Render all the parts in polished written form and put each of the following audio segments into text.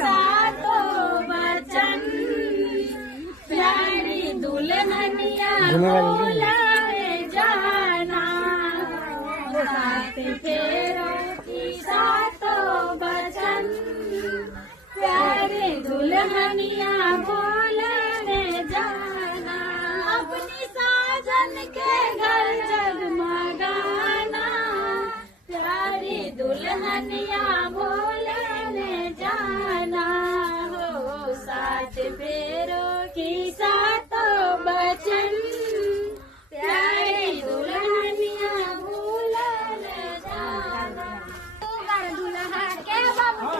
सातो बचन प्यारी दुल्हनिया बोलाए जाना, सात फेरों की सातों बचन प्यारे दुल्हनिया बोलाए जाना, अपनी साजन के घर जगमगाना, प्यारी दुल्हनिया बोलाने जाना हो, सात फेरों की सातों बचन प्यारी दुल्हनिया बोलाने जाना। दुल्हा के बाबू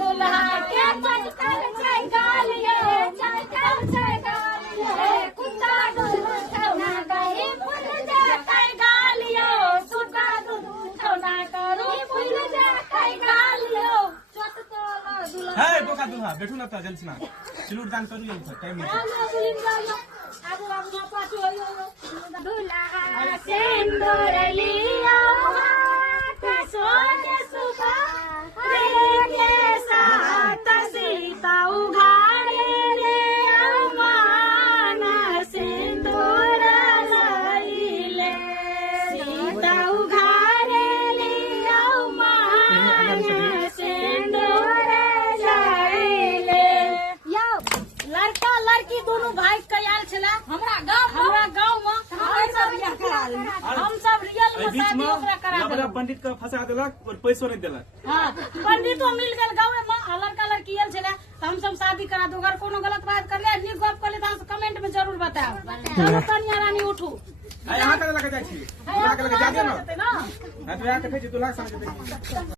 दुल्हा के पटकल छय गालिए, छय गालिए, कुत्ता दूध उठौना कहीं भूल जाते गालियो, सुता दूध उठौना करो भूल जाते गालियो, चोट तो दुल्हा है बोका दुल्हा बैठू ना तो जल्दी ना सिलूट दान करू ये टाइम में आबू आबू पाछो दुल्हा सिंदूर लिया हाथ सोने सुबह के साथ सीता उघाड़े रे अमान सिंदूर लईले, सीता उघाड़े लिया अमान सिंदूर लईले। यो लड़का लड़की दोनों भाई कयाल छला हमरा गांव में हम सब रियल में शादी ओकरा करा देलक, पंडित का फंसा देलक और पैसो नहीं देलक। हाँ पंडितो मिल गए गाँव में, लड़का लड़की आयल छला तो हम सब शादी करा दो, अगर कोनो गलत बात कर ले नीक गप कर ले तो कमेंट में जरूर बताओ। चलो कन्या रानी उठू, यहाँ के लगे जाए छी, यहाँ के लगे जा दियो ना, तो यहाँ के भेज दुल्हा समझ दे।